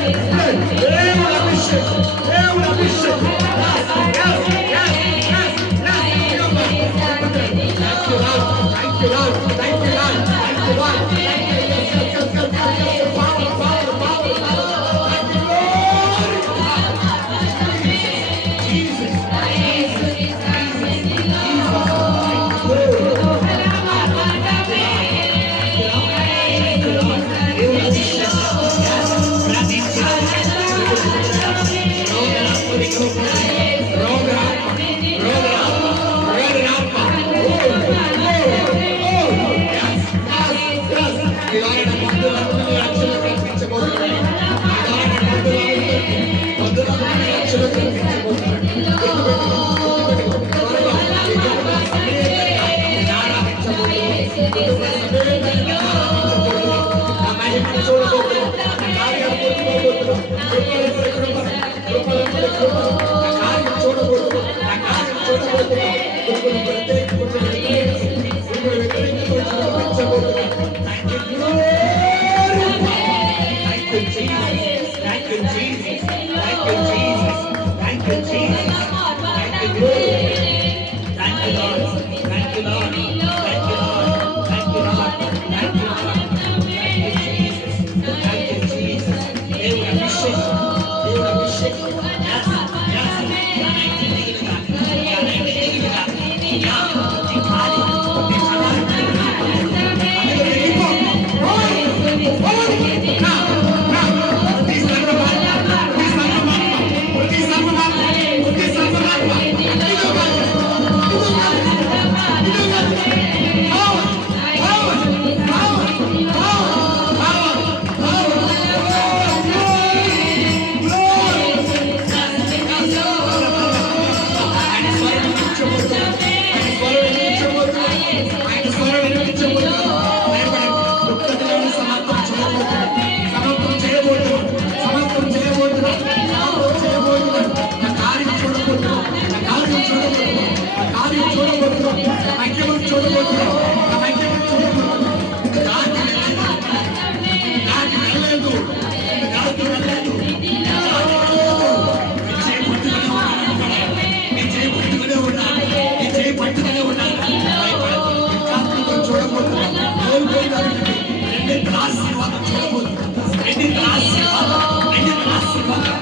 Yes, వెళ్ళలేదు, దాటి వెళ్ళలేదు. నీ చేయి పట్టుకునే ఉన్నాను, నీ చేయి పట్టుకునే ఉన్నాను. చూడబోతున్నాను, రెండింటి ఆశీర్వాదం చూడబోతున్నాను, రెండింటి ఆశీర్వాదం, రెండింటి ఆశీర్వాదం.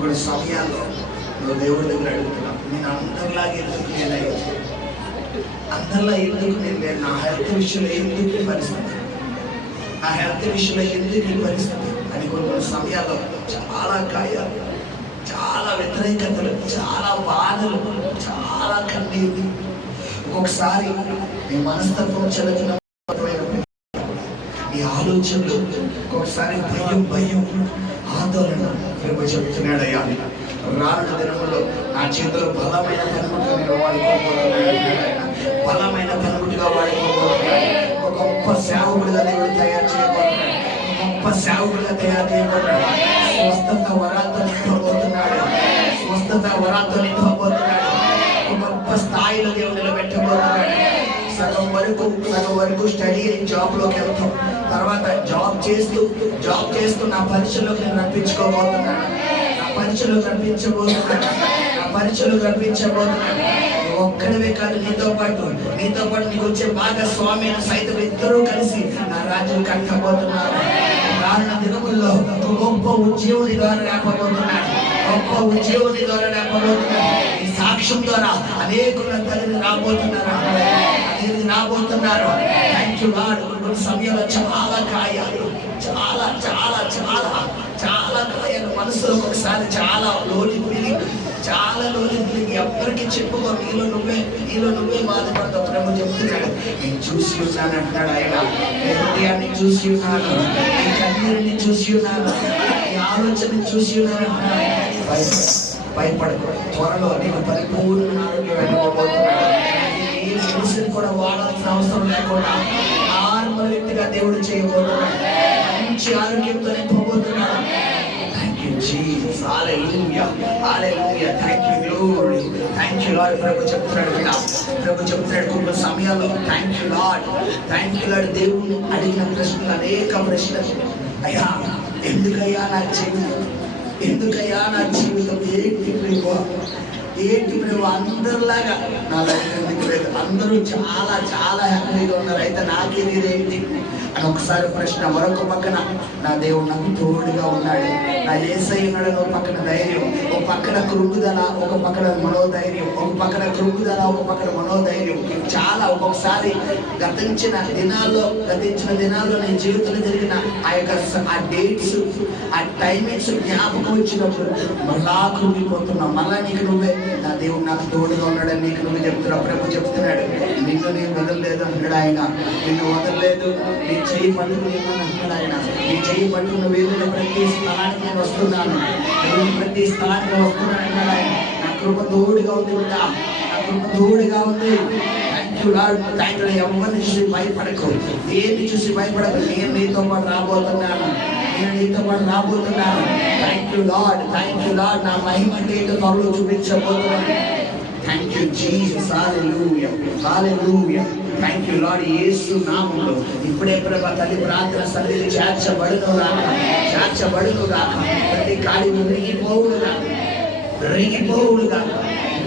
కొన్ని సమయాల్లో నువ్వు దేవుడి దగ్గర అడుగుతున్నావు, నేను అందరిలాగా ఎందుకు నేను అందరిలా ఎందుకు నేను నా హెల్త్ విషయంలో ఎందుకు పరిస్థితి, నా హెల్త్ విషయంలో ఎందుకు పరిస్థితి అని కొన్ని సమయాల్లో చాలా గాయాలు, చాలా వ్యతిరేకతలు, చాలా బాధలు, చాలా కన్నీరు, ఒక్కొక్కసారి నీ మనస్తత్వం చెలకిన నీ ఆలోచనలు, ఒక్కొక్కసారి భయం ఆందోళన. ప్రభు చెప్తున్నాడయ్యా, రానున్న దినములో నా చేతిలో బలమైన పనిముట్టుగా నేను వాడుకోబోతున్నాను, బలమైన పనిముట్టుగా వాడుకోబోతున్నాను. ఒక గొప్ప సేవకుడిగా దేవుడు తయారు చేయబోతున్నాడు, గొప్ప సేవకుడిగా తయారు చేయబోతున్నాడు. స్వస్థత వరాలతో నింపబోతున్నాడు, స్వస్థత వరాలతో నింపబోతున్నాడు. ఒక గొప్ప స్థాయిలో దేవుడు నిలబెట్టబోతున్నాడు. సగం వరకు స్టడీ అయ్యి జాబ్లోకి వెళ్తాం, తర్వాత జాబ్ చేస్తూ నా పరీక్షలోకి నేను రప్పించుకోబోతున్నాను, నా పరీక్షలోకి రప్పించబోతున్నాను. ఒక్కడవే కాదు, నీతో పాటు నీకు వచ్చే భాగస్వామి సైతం ఇద్దరూ కలిసి నా రాజ్యం కట్టబోతున్నారు. రానున్న దినముల్లో గొప్ప ఉద్యోగి ద్వారా లేకపోతున్నాడు, గొప్ప ఉద్యోగి ద్వారా లేకపోతున్నాడు. ఈ సాక్ష్యం ద్వారా అనేకుల తల్లిని రాబోతున్నారు. Thank you lord. కొన్ని సమయంలో చాలా గాయాలు, చాలా చాలా చాలా చాలా గాయాలు, మనసులో ఒకసారి చాలా లోని ఫీలింగ్, ఎవరికి చెప్పుకో, నీలో నువ్వే బాధపడతావు. ప్రభు చెప్తున్నాడు, నేను చూసి ఉన్నాను అంటాడు ఆయన. నీ హృదయాన్ని చూసి ఉన్నాను, నీ కన్నీరుని చూసి ఉన్నాను, నీ ఆలోచనని చూసి ఉన్నాను అంటాడు. భయపడకు, త్వరలో నీకు పరిపూర్ణ ఆరోగ్యం ఇవ్వబోతున్నాడు. ఏ మెడిసిన్ కూడా వాడాల్సిన అవసరం లేకుండా నార్మల్ వ్యక్తిగా దేవుడు చేయబోతున్నాడు, మంచి ఆరోగ్యంతో నింపబోతున్నాడు. Jesus, hallelujah, hallelujah, thank you Lord, thank you Lord. ప్రభు చెప్తున్నాడు కొన్ని సమయాల్లో థ్యాంక్ యూ లార్డ్. దేవుని అడిగిన ప్రశ్నలు, అనేక ప్రశ్నలు. అయ్యా ఎందుకయ్యా నా జీవితం, ఏంటి ప్రభు అందరిలాగా నా లైఫ్ ఎందుకు లేదు, అందరూ చాలా చాలా హ్యాపీగా ఉన్నారు, అయితే నాకేది ఇదేంటి అని ఒకసారి ప్రశ్న. మరొక పక్కన నా దేవుడు నాకు తోడుగా ఉన్నాడు, నా యేసయ్య ఉన్నాడు, ఒక పక్కన ధైర్యం, ఒక పక్కన కృంగుదల, ఒక పక్కన మనోధైర్యం, ఒక పక్కన కృంగుదల, ఒక పక్కన మనోధైర్యం. చాలా ఒక్కొక్కసారి గతించిన దినాల్లో నేను జీవితంలో జరిగిన ఆ డేట్స్, ఆ టైమింగ్స్ జ్ఞాపకం వచ్చినప్పుడు మళ్ళా కృంగిపోతున్నా. మళ్ళా నీకు నువ్వే, నా దేవుడు నాకు తోడుగా ఉన్నాడని నీకు నువ్వు చెప్తున్నావు. ప్రభు చెప్తున్నాడు, నిన్ను నేను వదలలేదు అంటున్నాడు ఆయన, నిన్ను వదలలేదు, నీ చెయ్యి పట్టుకుని అంటున్నాడు ఆయన. నీ చెయ్యి పట్టుకున్న వెళ్ళిన ప్రతి స్థలానికి నేను వస్తున్నాను, ప్రతి స్థలానికి వస్తున్నాను అన్నాడు ఆయన. నాకు కృప తోడుగా ఉంది బిడ్డ, నా కృప తోడుగా ఉంది. Thank you Lord. Thank you. ఎవరిని చూసి భయపడకు, దేన్ని చూసి భయపడకు. నేను నీతో పాటు రాబోతున్నాను, నేను నీతో పాటు రాబోతున్నాను. Thank you Lord, thank you Lord. నా మహిమ ఏంటో త్వరలో చూపించబోతున్నాను. Thank you Jesus. Hallelujah, hallelujah. Thank you Lord. Yesu నామములో ఇప్పుడే ప్రభా తల్లి ప్రార్థన సన్నిధి చేర్చబడును గాక, చేర్చబడును గాక. ప్రతి కార్యము రిగిపోవును గాక, రిగిపోవును గాక,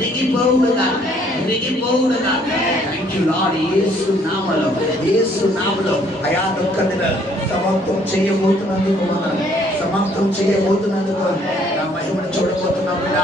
రిగిపోవును గాక, రిగిపోవును గాక. Thank you Lord. యేసు నామములో, యేసు నామములో అయా దొక్కదిన సమాప్తం చేయబోతున్నందుకు, సమాప్తం చేయబోతున్నందుకు నా మహిమను చూడబోతున్నావు బిడ్డ,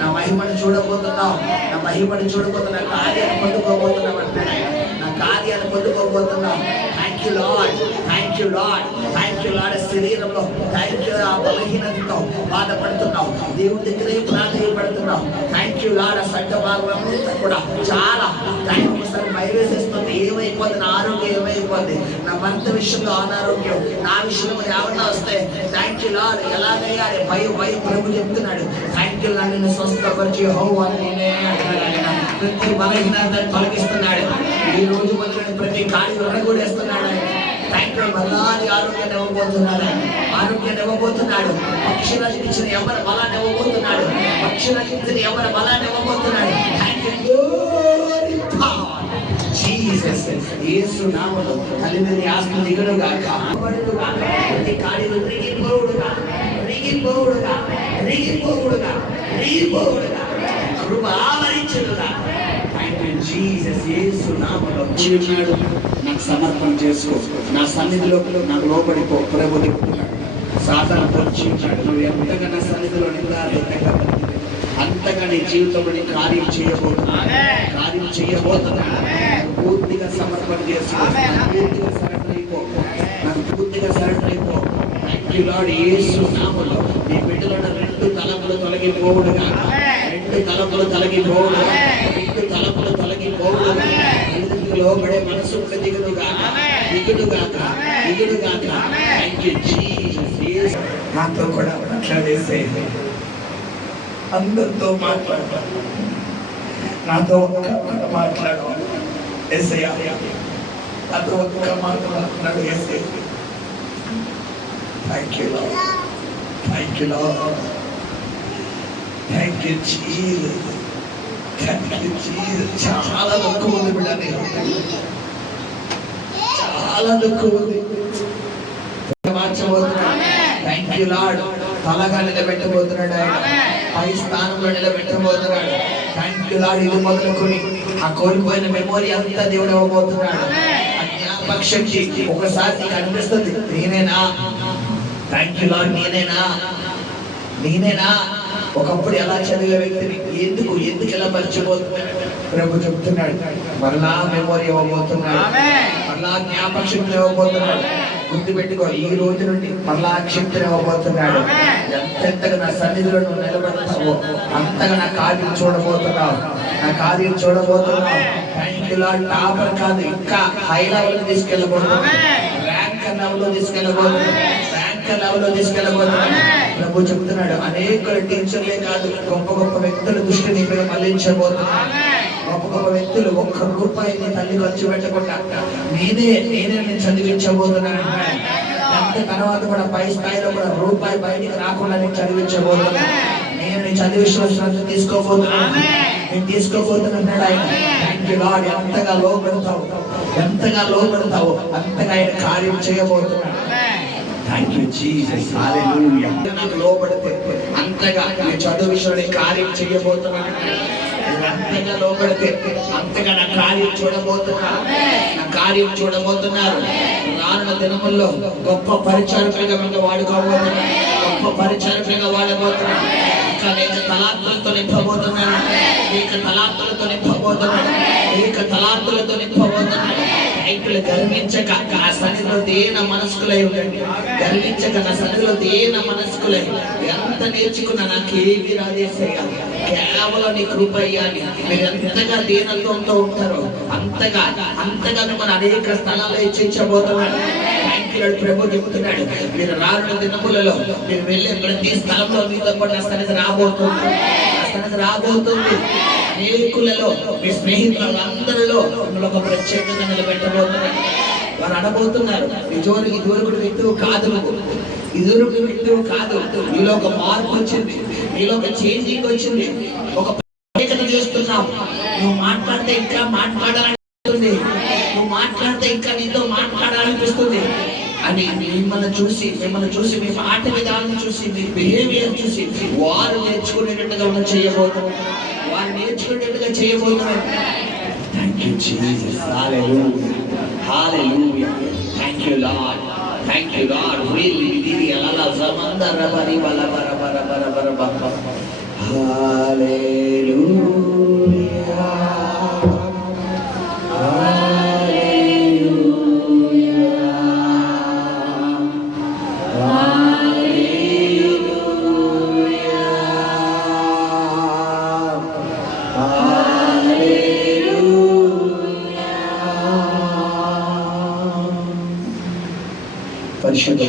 నా మహిమను చూడబోతున్నావు, నా మహిమను చూడబోతున్నా. కార్యాన్ని పొందుకోబోతున్నావు అంటున్నాయి, నా కార్యాన్ని పొందుకోబోతున్నావు. Thank you Lord, thank you Lord, thank you Lord. శరీరంలో థ్యాంక్ యూ, ఆ బలహీనతతో బాధపడుతున్నావు, దేవుడి దగ్గరే ప్రాధాన్యపడుతున్నావు. Thank you lord. ఆ సంట భాగం కూడా చాలా థ్యాంక్ యూ సార్. భయవేసేస్తుంది, ఏమైపోతుంది, నా ఆరోగ్యం ఏమైపోతుంది, నా భర్త విషయంలో అనారోగ్యం, నా విషయంలో ఏమన్నా వస్తే థ్యాంక్ యూ లార్డ్. ఎలాగయ్యా భయం భయం ప్రభు చెప్తున్నాడు. Thank you lord. నేను స్వస్థపరిచి అని నేనే అంటున్నాడు. ప్రతి బలహీనతను తొలగిస్తున్నాడు. ఈ రోజు మొదలైన ప్రతి కార్యం కూడా వేస్తున్నాడు. Thank you. బలాన్ని ఆరోగ్యాన్ని ఇవ్వబోతున్నాడు, ఆరోగ్యాన్ని ఇవ్వబోతున్నాడు. పక్షులకు ఇచ్చిన ఎవరి బలాన్ని ఇవ్వబోతున్నాడు, పక్షులకు ఇచ్చిన ఎవరి బలాన్ని ఇవ్వబోతున్నాడు. Thank you Jesus. యేసు నామములో కలిమిని ఆస్తి దిగుడుగాక, ప్రతి కార్యం రిగిపోవుడుగా, రిగిపోవుడుగా, రిగిపోవుడుగా, రిగిపోవుడుగా, కృప ఆవరించుడుగా. Thank you Jesus. యేసు నామములో ఉన్నాడు. నాకు సమర్పణ చేసుకో, నా సన్నిధిలో నాకు లోబడిపో. ప్రభు చెప్తున్నాడు, సాతాను పొంచి ఉన్నాడు. నువ్వు ఎంతగా నా సన్నిధిలో నిందాగా అంతగా నీ జీవితంలో కార్యం చేయబోతున్నా, కార్యం చేయబోతున్నా. పూర్తిగా సమర్పణ చేసుకో, పూర్తిగా సరెండర్ అయిపో, నాకు పూర్తిగా సరెండర్ అయిపో. Thank you Lord. యేసు నామములో నీ బిడ్డలో రెండు తలపులు తొలగిపోవుడుగా, రెండు తలపులు తొలగిపోవుడుగా, రెండు తలపులు తొలగిపోవుడుగా. లోబడే మనసు దిగుడుగాక, దిగుడుగాక, దిగుడుగాక. Thank you Jesus. నాతో కూడా మాట్లాడేసే, అందరితో మాట్లాడాలి, నాతో ఒక్క మాట్లాడు యేసయ్యా, నాతో ఒక్క మాట్లాడు యేసయ్యా. Thank you Lord, thank you Lord, thank you Jesus, thank you Jesus. చాలా దుఃఖం ఉంది బిడ్డని, చాలా దుఃఖం ఉంది. మార్చబోతున్నాడు. Thank you Lord. తలగా నిలబెట్టబోతున్నాడు ఆయన, పై స్థానంలో నిలబెట్టబోతున్నాడు. Thank you lord. ఇది మొదలుకొని ఆ కోల్పోయిన మెమోరీ అంతా దేవుడు ఇవ్వబోతున్నాడు. ఆ జ్ఞాపకశక్తి ఒకసారి నీకు అనిపిస్తుంది, నేనేనా? Thank you lord. నేనేనా, నేనేనా? ఒకప్పుడు ఎలా చదివే వ్యక్తిని ఎందుకు ఎలా మర్చిపోతున్నాడు? ప్రభు చెప్తున్నాడు, మరలా మెమోరీ ఇవ్వబోతున్నాడు, మరలా జ్ఞాపకశక్తి ఇవ్వబోతున్నాడు. గుర్తుపెట్టుకో, ఈ రోజు నుండి మరలా శక్తిని ఇవ్వబోతున్నాడు. ఎంతగా నా సన్నిధిలో నువ్వు నిలబడతావో అంతగా నా కార్యం చూడబోతున్నావు, నా కార్యం చూడబోతున్నావు. Thank you Lord. టాపర్ కాదు, ఇంకా హై లెవెల్ తీసుకెళ్ళబోతున్నావు, ర్యాంక్ లెవెల్లో తీసుకెళ్ళబోతున్నావు, ర్యాంక్ లెవెల్లో తీసుకెళ్ళబోతున్నావు. ప్రభు చెప్తున్నాడు, అనేక టీచర్లే కాదు, గొప్ప గొప్ప వ్యక్తుల దృష్టి నీ మీద మళ్లించబోతున్నాడు. గొప్ప గొప్ప వ్యక్తులు ఒక్క రూపాయిని తల్లి ఖర్చు పెట్టకుండా నేనే నేను చదివించబోతున్నాను. అంత తర్వాత కూడా పై స్థాయిలో కూడా రూపాయి బయటికి రాకుండా నేను చదివించబోతున్నాను. నేను నీ చదివించవలసినంత తీసుకోబోతున్నాను, నేను తీసుకోబోతున్నాడు ఆయన. Thank you Lord. ఎంతగా లోబడతావు, ఎంతగా లోబడతావు అంతగా ఆయన కార్యం చేయబోతున్నాడు. Thank you Jesus. హల్లెలూయా. నాకు లోబడితే అంతగా నేను చదువు విషయంలో కార్యం చేయబోతున్నాను. అంతగా లోబడితే అంతగా నా కార్యం చూడబోతున్నారు, నా కార్యం చూడబోతున్నారు. రానున్న దినముల్లో గొప్ప పరిచారకులుగా మేము వాడుకోబోతున్నాం, గొప్ప పరిచారకులుగా వాడబోతున్నాం. ఇంకా అనేక తలాంతులతో నింపబోతున్నాను, అనేక తలాంతులతో నింపబోతున్నాను, అనేక తలాంతులతో నింపబోతున్నాను. రైతులు గర్వించక నా సన్నిధిలో దేన మనస్కులై ఉండండి, గర్వించక నా సన్నిధిలో దేన మనస్కులై. ఎంత నేర్చుకున్నా నాకేమి రాదేసయ్యా, కేవలం నీ కృప అయ్యా అని. మీరు ఎంతగా దీనత్వంతో ఉంటారో అంతగా మన అనేక స్థలాల్లో హెచ్చించబోతున్నాడు. ప్రభు చెబుతున్నాడు, మీరు రానున్న దినములలో మీరు వెళ్ళే ప్రతి స్థలంలో మీతో కూడా నా సన్నిధి రాబోతుంది. అనేకులలో మీ స్నేహితులందరిలో మిమ్మల్ని ఒక ప్రత్యేకంగా నిలబెట్టబోతున్నాడు. వారు అనబోతున్నారు, ఇదివరకు వ్యక్తువు కాదు, ఇదివరకు వ్యక్తువు కాదు, మీలో ఒక మార్పు వచ్చింది, మీలో ఒక చేంజింగ్ వచ్చింది, ఒక ప్రత్యేకత చేస్తున్నావు. నువ్వు మాట్లాడితే ఇంకా మాట్లాడాలనిపిస్తుంది, నువ్వు మాట్లాడితే ఇంకా నీతో మాట్లాడాలనిపిస్తుంది అని మిమ్మల్ని చూసి మీ మాట విధానం చూసి, మీ బిహేవియర్ చూసి వారు నేర్చుకునేటట్టుగా చేయబోతున్నారు. Thank you, Jesus. Hallelujah. Hallelujah. Thank you, Lord. Thank you, Lord. Really, పరిశుద్ధ